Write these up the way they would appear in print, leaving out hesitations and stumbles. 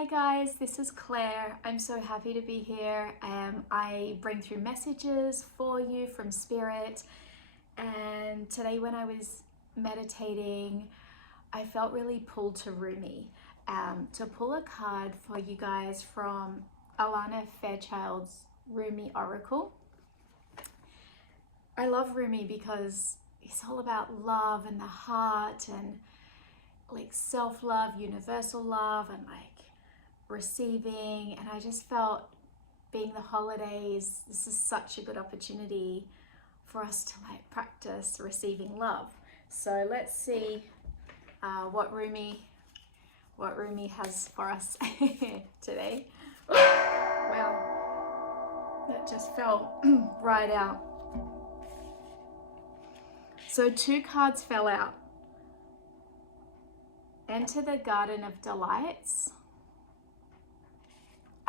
Hi guys, this is Claire. I'm so happy to be here. I bring through messages for you from Spirit, and today when I was meditating, I felt really pulled to Rumi to pull a card for you guys from Alana Fairchild's Rumi Oracle. I love Rumi because he's all about love and the heart and like self-love, universal love, and like receiving. And I just felt, being the holidays, this is such a good opportunity for us to like practice receiving love. So let's see what Rumi has for us today. Wow, that just fell right out. So 2 cards fell out. Enter the Garden of Delights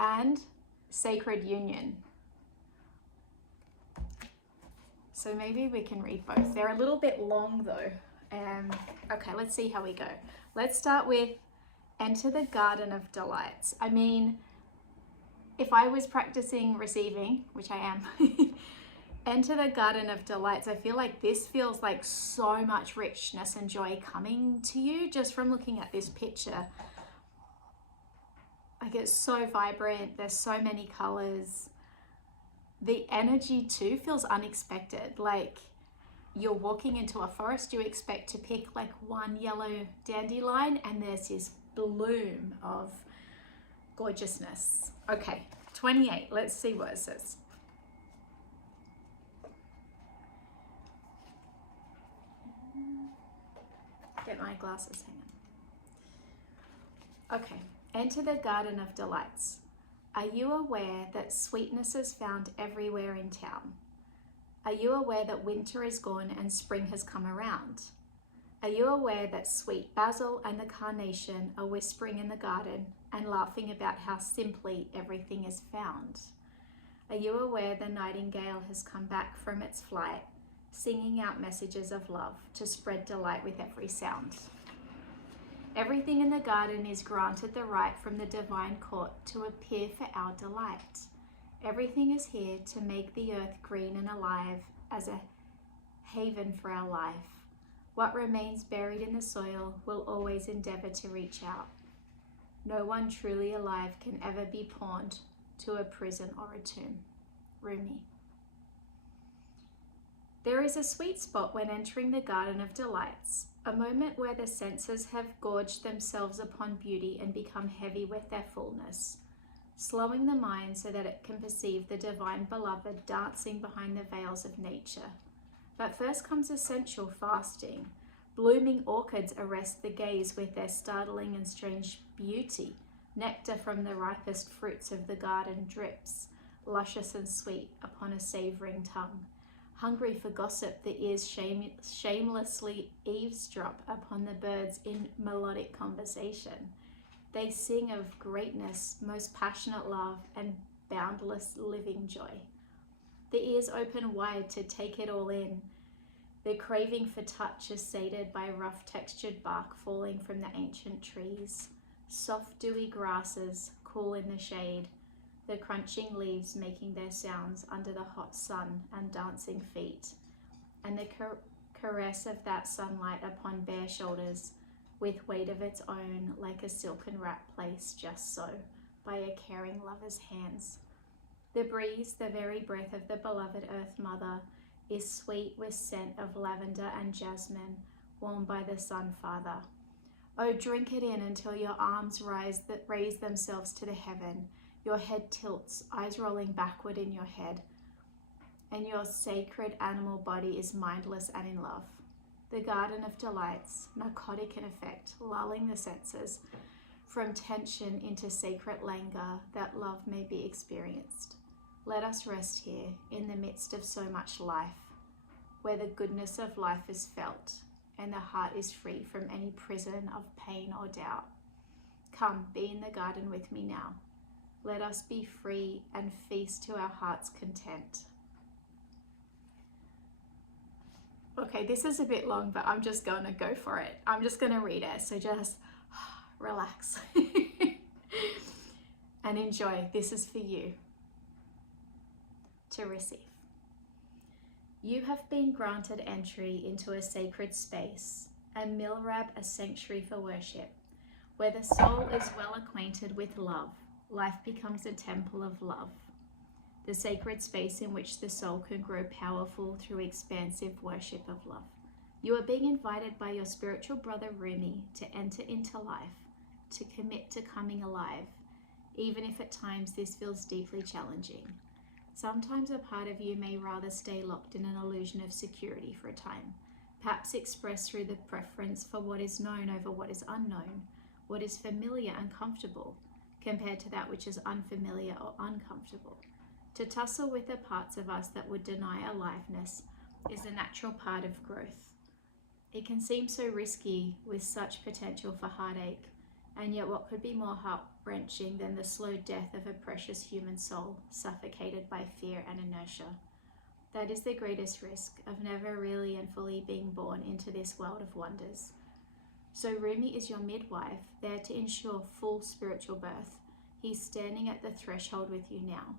and Sacred Union. So maybe we can read both. They're a little bit long though. Okay, let's see how we go. Let's start with Enter the Garden of Delights. I mean, if I was practicing receiving, which I am, Enter the Garden of Delights, I feel like this feels like so much richness and joy coming to you just from looking at this picture. Like, it's so vibrant, there's so many colors. The energy too feels unexpected. Like you're walking into a forest, you expect to pick like one yellow dandelion and there's this bloom of gorgeousness. Okay, 28, let's see what it says. Get my glasses, hang on. Okay, enter the Garden of Delights. Are you aware that sweetness is found everywhere in town? Are you aware that winter is gone and spring has come around? Are you aware that sweet basil and the carnation are whispering in the garden and laughing about how simply everything is found? Are you aware the nightingale has come back from its flight, singing out messages of love to spread delight with every sound? Everything in the garden is granted the right from the divine court to appear for our delight. Everything is here to make the earth green and alive as a haven for our life. What remains buried in the soil will always endeavor to reach out. No one truly alive can ever be pawned to a prison or a tomb. Rumi. There is a sweet spot when entering the Garden of Delights, a moment where the senses have gorged themselves upon beauty and become heavy with their fullness, slowing the mind so that it can perceive the divine beloved dancing behind the veils of nature. But first comes essential fasting. Blooming orchids arrest the gaze with their startling and strange beauty. Nectar from the ripest fruits of the garden drips, luscious and sweet, upon a savoring tongue. Hungry for gossip, the ears shamelessly eavesdrop upon the birds in melodic conversation. They sing of greatness, most passionate love, and boundless living joy. The ears open wide to take it all in. The craving for touch is sated by rough textured bark falling from the ancient trees. Soft dewy grasses, cool in the shade, the crunching leaves making their sounds under the hot sun and dancing feet, and the caress of that sunlight upon bare shoulders, with weight of its own, like a silken wrap placed just so by a caring lover's hands. The breeze, the very breath of the beloved Earth Mother, is sweet with scent of lavender and jasmine, warmed by the Sun Father. Oh, drink it in until your arms raise themselves to the heaven. Your head tilts, eyes rolling backward in your head, and your sacred animal body is mindless and in love. The Garden of Delights, narcotic in effect, lulling the senses from tension into sacred languor that love may be experienced. Let us rest here in the midst of so much life, where the goodness of life is felt and the heart is free from any prison of pain or doubt. Come, be in the garden with me now. Let us be free and feast to our heart's content. Okay, this is a bit long, but I'm just going to go for it. I'm just going to read it, so just relax. and enjoy. This is for you to receive. You have been granted entry into a sacred space, a milrab, a sanctuary for worship, where the soul is well acquainted with love. Life becomes a temple of love, the sacred space in which the soul can grow powerful through expansive worship of love. You are being invited by your spiritual brother Rumi to enter into life, to commit to coming alive, even if at times this feels deeply challenging. Sometimes a part of you may rather stay locked in an illusion of security for a time, perhaps expressed through the preference for what is known over what is unknown, what is familiar and comfortable, compared to that which is unfamiliar or uncomfortable. To tussle with the parts of us that would deny aliveness is a natural part of growth. It can seem so risky with such potential for heartache, and yet what could be more heart-wrenching than the slow death of a precious human soul suffocated by fear and inertia? That is the greatest risk of never really and fully being born into this world of wonders. So Rumi is your midwife, there to ensure full spiritual birth. He's standing at the threshold with you now.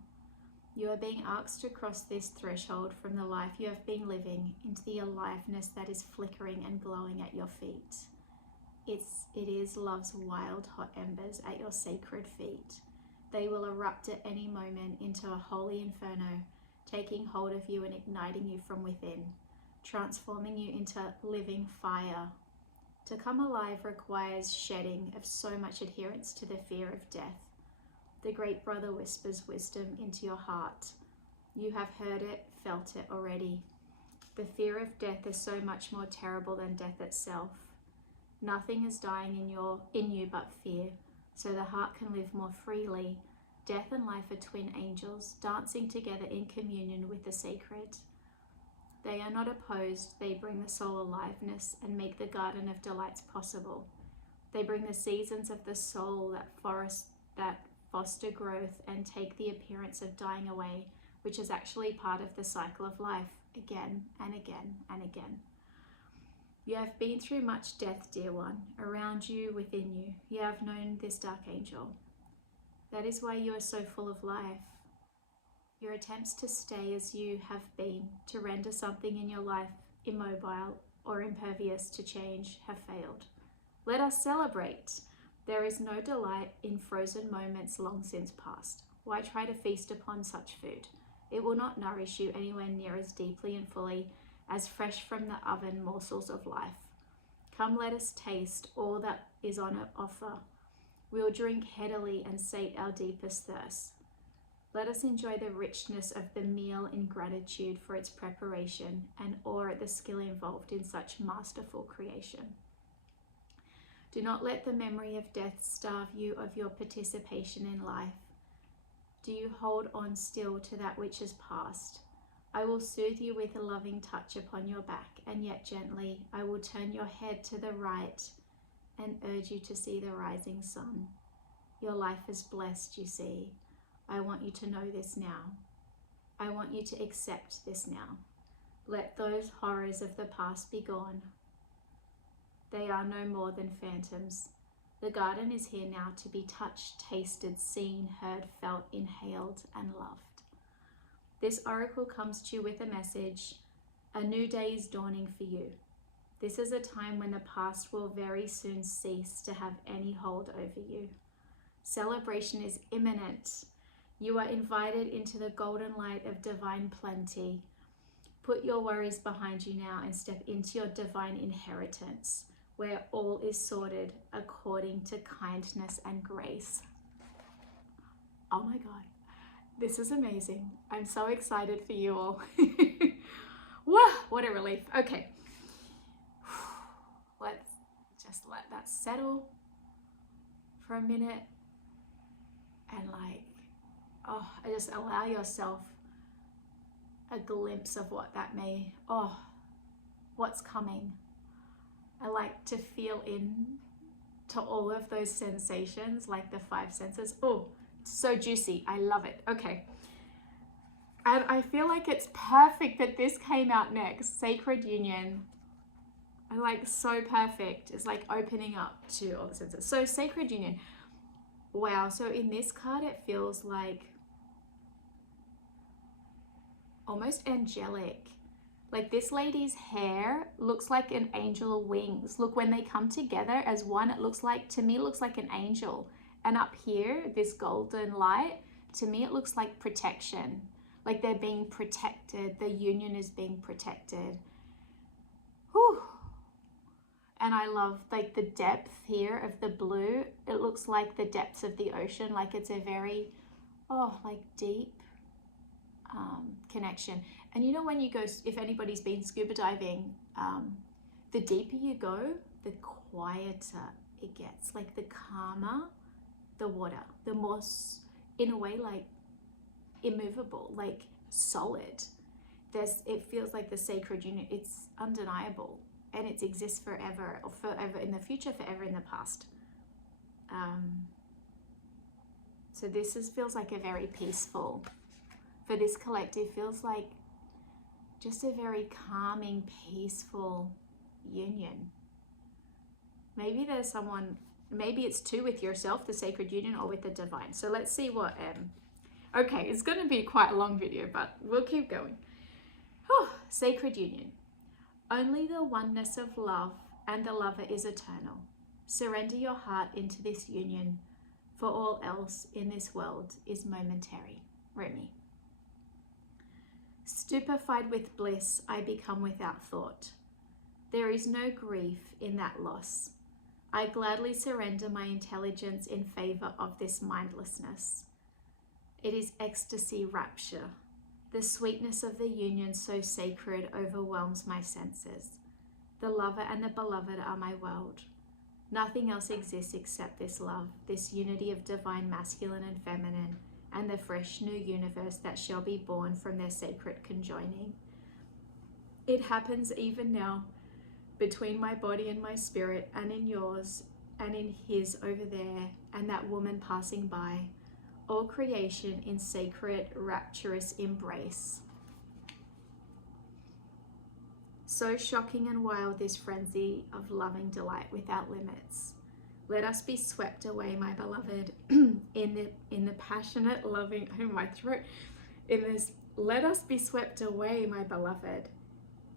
You are being asked to cross this threshold from the life you have been living into the aliveness that is flickering and glowing at your feet. It is love's wild hot embers at your sacred feet. They will erupt at any moment into a holy inferno, taking hold of you and igniting you from within, transforming you into living fire. To come alive requires shedding of so much adherence to the fear of death. The great brother whispers wisdom into your heart. You have heard it, felt it already. The fear of death is so much more terrible than death itself. Nothing is dying in you but fear, so the heart can live more freely. Death and life are twin angels, dancing together in communion with the sacred. They are not opposed, they bring the soul aliveness and make the garden of delights possible. They bring the seasons of the soul that foster growth and take the appearance of dying away, which is actually part of the cycle of life, again and again and again. You have been through much death, dear one, around you, within you. You have known this dark angel. That is why you are so full of life. Your attempts to stay as you have been, to render something in your life immobile or impervious to change, have failed. Let us celebrate. There is no delight in frozen moments long since past. Why try to feast upon such food? It will not nourish you anywhere near as deeply and fully as fresh from the oven morsels of life. Come, let us taste all that is on offer. We will drink headily and sate our deepest thirst. Let us enjoy the richness of the meal in gratitude for its preparation and awe at the skill involved in such masterful creation. Do not let the memory of death starve you of your participation in life. Do you hold on still to that which is past? I will soothe you with a loving touch upon your back, and yet gently I will turn your head to the right and urge you to see the rising sun. Your life is blessed, you see. I want you to know this now. I want you to accept this now. Let those horrors of the past be gone. They are no more than phantoms. The garden is here now to be touched, tasted, seen, heard, felt, inhaled, and loved. This oracle comes to you with a message. A new day is dawning for you. This is a time when the past will very soon cease to have any hold over you. Celebration is imminent. You are invited into the golden light of divine plenty. Put your worries behind you now and step into your divine inheritance, where all is sorted according to kindness and grace. Oh my God, this is amazing. I'm so excited for you all. Whoa, what a relief. Okay, let's just let that settle for a minute and just allow yourself a glimpse of what that may, what's coming. I like to feel in to all of those sensations, like the five senses. Oh, so juicy. I love it. Okay. And I feel like it's perfect that this came out next. Sacred Union. So perfect. It's like opening up to all the senses. So Sacred Union. Wow, so in this card it feels like almost angelic. Like this lady's hair looks like an angel wings. Look, when they come together as one, it looks like, to me, it looks like an angel. And up here, this golden light, to me, it looks like protection. Like they're being protected. The union is being protected. Whew. And I love like the depth here of the blue. It looks like the depths of the ocean. Like it's a very, like deep connection. And you know, when you go, if anybody's been scuba diving, the deeper you go, the quieter it gets. Like the calmer the water, the more, in a way, like immovable, like solid. It feels like the sacred union. It's undeniable, and it exists forever, or forever in the future, forever in the past. So this feels like a very peaceful, for this collective, feels like just a very calming, peaceful union. Maybe there's someone, maybe it's two, with yourself, the sacred union, or with the divine. So let's see what, okay, it's going to be quite a long video, but we'll keep going. Sacred union. Only the oneness of love and the lover is eternal. Surrender your heart into this union, for all else in this world is momentary. Rumi. Stupefied with bliss, I become without thought. There is no grief in that loss. I gladly surrender my intelligence in favor of this mindlessness. It is ecstasy, rapture. The sweetness of the union so sacred overwhelms my senses. The lover and the beloved are my world. Nothing else exists except this love, this unity of divine masculine and feminine, and the fresh new universe that shall be born from their sacred conjoining. It happens even now, between my body and my spirit, and in yours, and in his over there, and that woman passing by, all creation in sacred, rapturous embrace. So shocking and wild this frenzy of loving delight without limits. Let us be swept away, my beloved, in the passionate loving, my throat, let us be swept away, my beloved,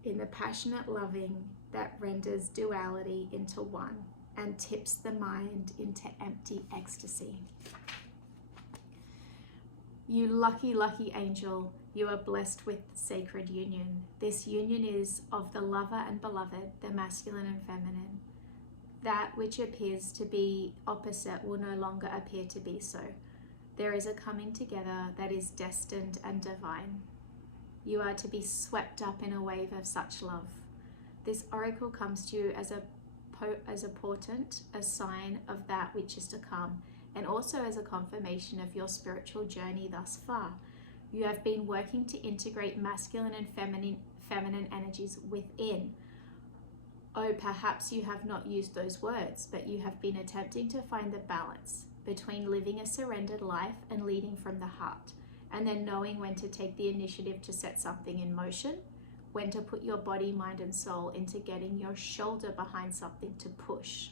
in the passionate loving that renders duality into one and tips the mind into empty ecstasy. You lucky, lucky angel, you are blessed with sacred union. This union is of the lover and beloved, the masculine and feminine. That which appears to be opposite will no longer appear to be so. There is a coming together that is destined and divine. You are to be swept up in a wave of such love. This oracle comes to you as a portent, a sign of that which is to come, and also as a confirmation of your spiritual journey thus far. You have been working to integrate masculine and feminine energies within. Oh, perhaps you have not used those words, but you have been attempting to find the balance between living a surrendered life and leading from the heart, and then knowing when to take the initiative to set something in motion, when to put your body, mind, and soul into getting your shoulder behind something to push.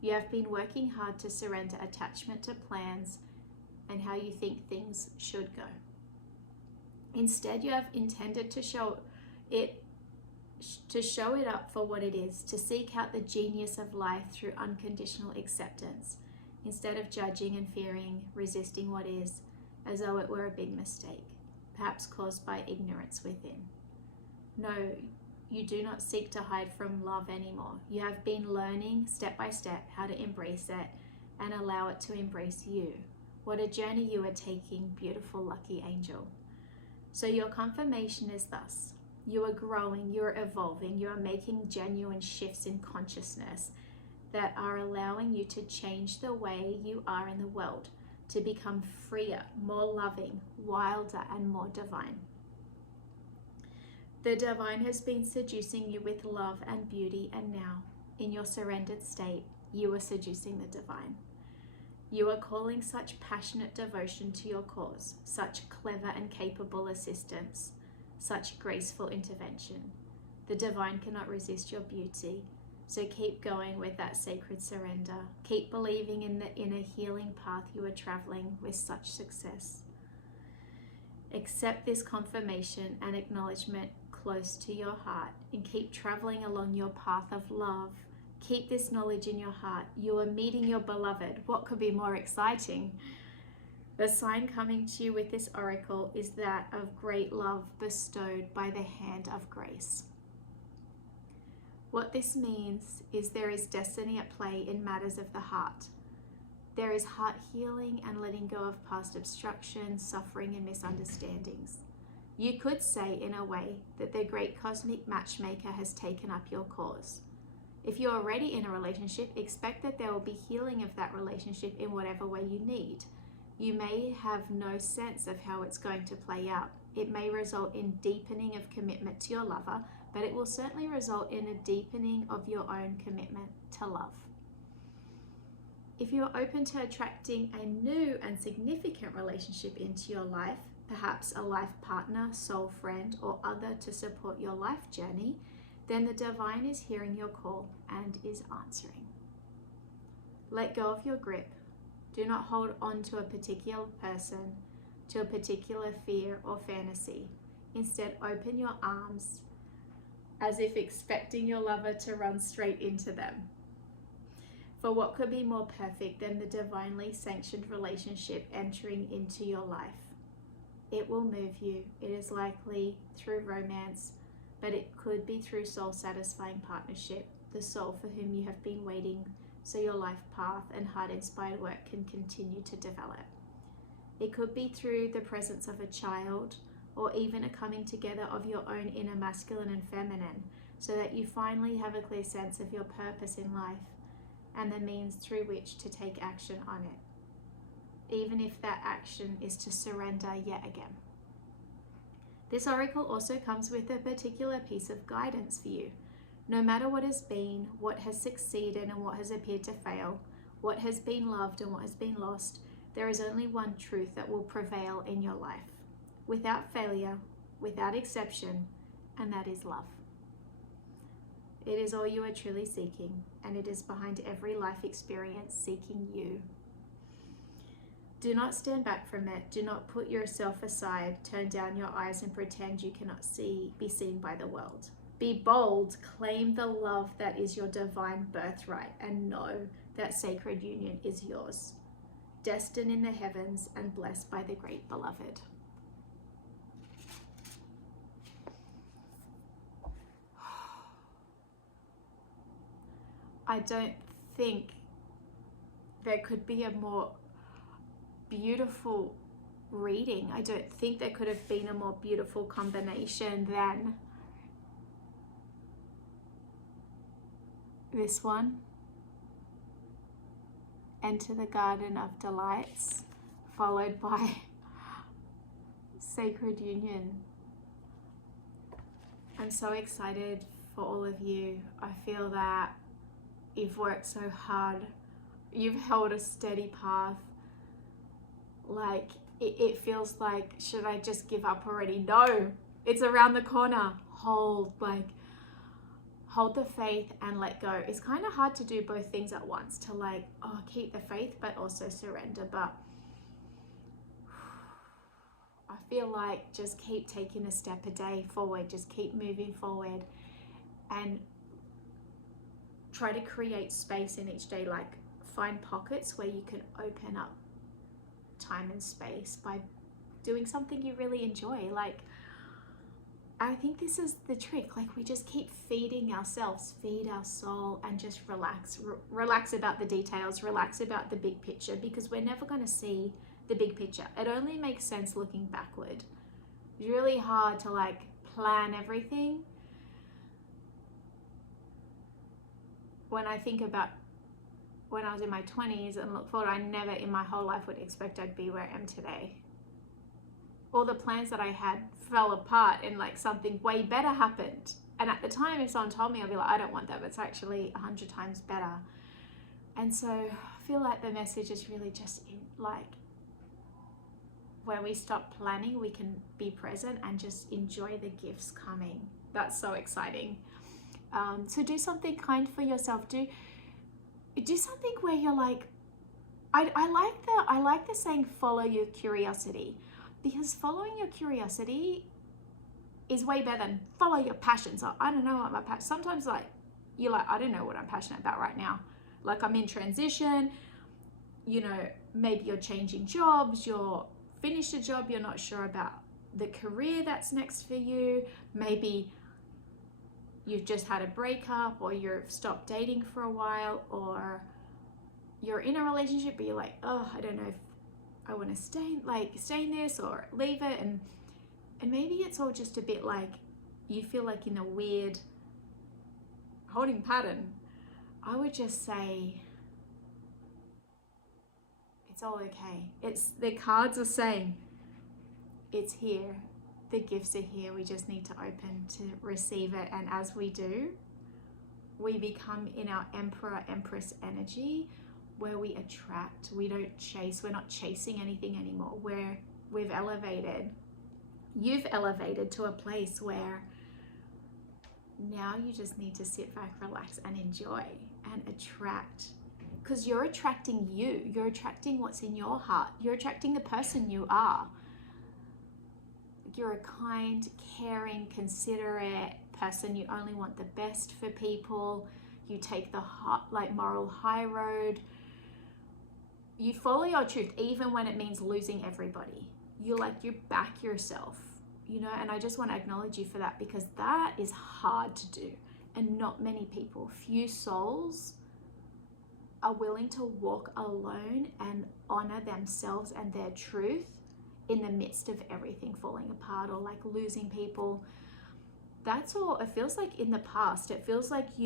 You have been working hard to surrender attachment to plans and how you think things should go. Instead, you have intended to show it up for what it is, to seek out the genius of life through unconditional acceptance, instead of judging and fearing, resisting what is, as though it were a big mistake, perhaps caused by ignorance within. No, you do not seek to hide from love anymore. You have been learning step by step how to embrace it and allow it to embrace you. What a journey you are taking, beautiful, lucky angel. So your confirmation is thus: you are growing, you are evolving, you are making genuine shifts in consciousness that are allowing you to change the way you are in the world, to become freer, more loving, wilder, and more divine. The divine has been seducing you with love and beauty, and now, in your surrendered state, you are seducing the divine. You are calling such passionate devotion to your cause, such clever and capable assistance, such graceful intervention. The divine cannot resist your beauty. So keep going with that sacred surrender. Keep believing in the inner healing path you are traveling with such success. Accept this confirmation and acknowledgement close to your heart and keep traveling along your path of love. Keep this knowledge in your heart. You are meeting your beloved. What could be more exciting? The sign coming to you with this oracle is that of great love bestowed by the hand of grace. What this means is there is destiny at play in matters of the heart. There is heart healing and letting go of past obstructions, suffering, and misunderstandings. You could say, in a way, that the great cosmic matchmaker has taken up your cause. If you're already in a relationship, expect that there will be healing of that relationship in whatever way you need. You may have no sense of how it's going to play out. It may result in deepening of commitment to your lover, but it will certainly result in a deepening of your own commitment to love. If you're open to attracting a new and significant relationship into your life, perhaps a life partner, soul friend, or other to support your life journey, then the divine is hearing your call and is answering. Let go of your grip. Do not hold on to a particular person, to a particular fear or fantasy. Instead, open your arms as if expecting your lover to run straight into them. For what could be more perfect than the divinely sanctioned relationship entering into your life? It will move you. It is likely through romance, but it could be through soul-satisfying partnership, the soul for whom you have been waiting, so your life path and heart-inspired work can continue to develop. It could be through the presence of a child, or even a coming together of your own inner masculine and feminine, so that you finally have a clear sense of your purpose in life and the means through which to take action on it, even if that action is to surrender yet again. This oracle also comes with a particular piece of guidance for you. No matter what has been, what has succeeded and what has appeared to fail, what has been loved and what has been lost, there is only one truth that will prevail in your life, without failure, without exception, and that is love. It is all you are truly seeking, and it is behind every life experience seeking you. Do not stand back from it. Do not put yourself aside, turn down your eyes and pretend you cannot be seen by the world. Be bold, claim the love that is your divine birthright, and know that sacred union is yours, destined in the heavens and blessed by the great beloved. I don't think there could be a more beautiful reading. I don't think there could have been a more beautiful combination than this one. Enter the Garden of Delights, followed by Sacred Union. I'm so excited for all of you. I feel that you've worked so hard. You've held a steady path. Like, it feels like, should I just give up already? No, it's around the corner. Hold the faith and let go. It's kind of hard to do both things at once, to keep the faith but also surrender. But I feel like just keep taking a step a day forward. Just keep moving forward and try to create space in each day. Like, find pockets where you can open up time and space by doing something you really enjoy. Like, I think this is the trick. Like, we just keep feeding ourselves, feed our soul, and just relax. Relax about the details, relax about the big picture, because we're never going to see the big picture. It only makes sense looking backward. It's really hard to plan everything. When I think about when I was in my 20s and look forward, I never in my whole life would expect I'd be where I am today. All the plans that I had fell apart and something way better happened. And at the time, if someone told me, I'd be like, I don't want that, but it's actually 100 times better. And so I feel like the message is really just when we stop planning, we can be present and just enjoy the gifts coming. That's so exciting. So do something kind for yourself. Do something where you're like, I like the saying follow your curiosity, because following your curiosity is way better than follow your passions. So I don't know what my passion. Sometimes like you're like, I don't know what I'm passionate about right now. Like I'm in transition, you know, maybe you're changing jobs, you're finished a job, you're not sure about the career that's next for you. Maybe you've just had a breakup, or you've stopped dating for a while, or you're in a relationship but you're like, oh, I don't know if I want to stay in this or leave it, and maybe it's all just a bit like you feel like in a weird holding pattern. I would just say it's all okay. It's the cards are saying it's here. The gifts are here. We just need to open to receive it, and as we do, we become in our Emperor Empress energy, where we attract. We don't chase. We're not chasing anything anymore. We've elevated. You've elevated to a place where now you just need to sit back, relax, and enjoy and attract. Because you're attracting you. You're attracting what's in your heart. You're attracting the person you are. You're a kind, caring, considerate person. You only want the best for people. You take the moral high road. You follow your truth even when it means losing everybody. You back yourself, you know, and I just want to acknowledge you for that, because that is hard to do. And not many people, few souls are willing to walk alone and honor themselves and their truth in the midst of everything falling apart or like losing people. That's all. It feels like in the past, it feels like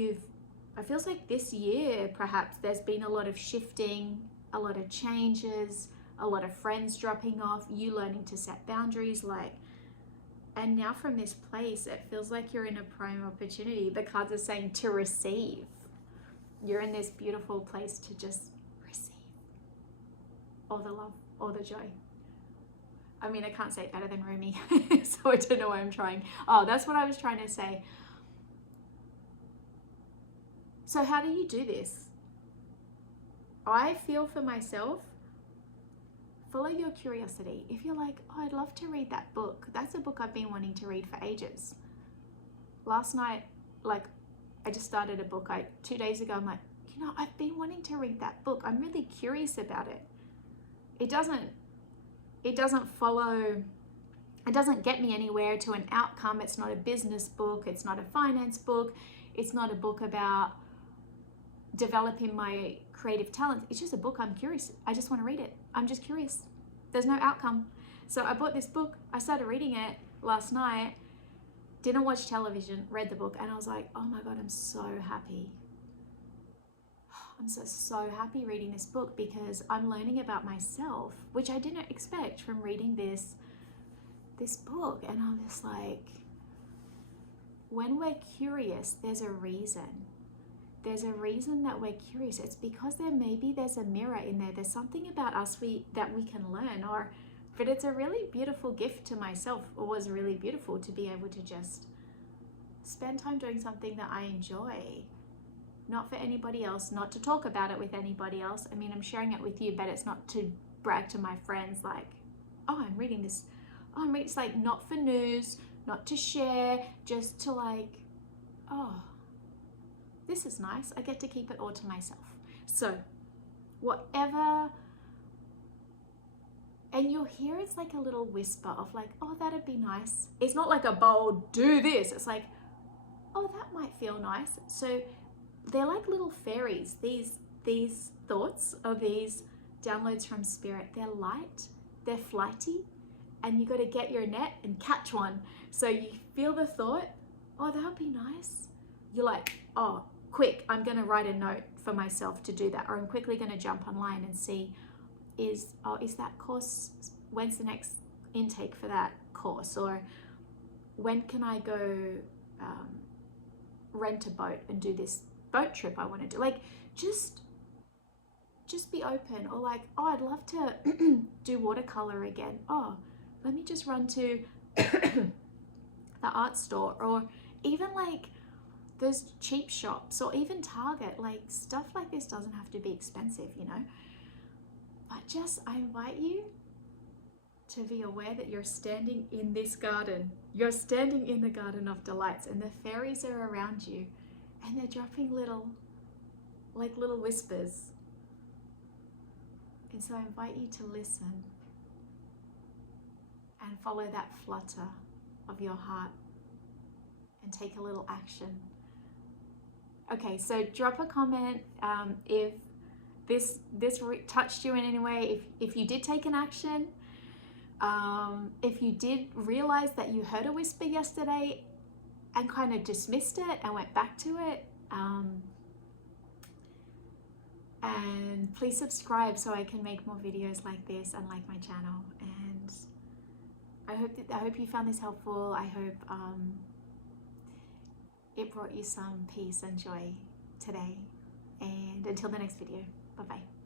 this year, perhaps there's been a lot of shifting, a lot of changes, a lot of friends dropping off, you learning to set boundaries, and now from this place, it feels like you're in a prime opportunity. The cards are saying to receive. You're in this beautiful place to just receive all the love, all the joy. I mean, I can't say it better than Rumi, so I don't know why I'm trying. Oh, that's what I was trying to say. So how do you do this? I feel for myself, follow your curiosity. If you're like, oh, I'd love to read that book. That's a book I've been wanting to read for ages. Last night, I just started a book. 2 days ago, I'm like, you know, I've been wanting to read that book. I'm really curious about it. It doesn't get me anywhere to an outcome. It's not a business book. It's not a finance book. It's not a book about developing my creative talent. It's just a book. I'm curious. I just want to read it. I'm just curious. There's no outcome. So I bought this book. I started reading it last night. Didn't watch television, read the book, and I was like, oh my God, I'm so happy. I'm so happy reading this book, because I'm learning about myself, which I didn't expect from reading this book. And I'm just like, when we're curious, there's a reason. There's a reason that we're curious. It's because there's a mirror in there. There's something about us that we can learn. But it's a really beautiful gift to myself. It was really beautiful to be able to just spend time doing something that I enjoy. Not for anybody else, not to talk about it with anybody else. I mean, I'm sharing it with you, but it's not to brag to my friends like, oh, I'm reading this. Oh, I'm reading. It's like not for news, not to share, just to like, oh, this is nice. I get to keep it all to myself. So whatever, and you'll hear it's like a little whisper of like, oh, that'd be nice. It's not like a bold, do this. It's like, oh, that might feel nice. So they're like little fairies. These thoughts or these downloads from spirit, they're light, they're flighty, and you got to get your net and catch one. So you feel the thought, oh, that would be nice. You're like, oh, quick, I'm going to write a note for myself to do that. Or I'm quickly going to jump online and see, is that course, when's the next intake for that course? Or when can I go rent a boat and do this boat trip I want to do? Like, just be open. Or like, oh, I'd love to do watercolor again. Oh, let me just run to the art store. Or even like, those cheap shops or even Target. Like, stuff like this doesn't have to be expensive, you know. But just, I invite you to be aware that you're standing in this garden. You're standing in the Garden of Delights, and the fairies are around you, and they're dropping little whispers. And so I invite you to listen and follow that flutter of your heart and take a little action. Okay, so drop a comment if this touched you in any way, if you did take an action, if you did realize that you heard a whisper yesterday and kind of dismissed it and went back to it. And please subscribe so I can make more videos like this and like my channel. And I hope you found this helpful. I hope it brought you some peace and joy today. And until the next video, bye bye.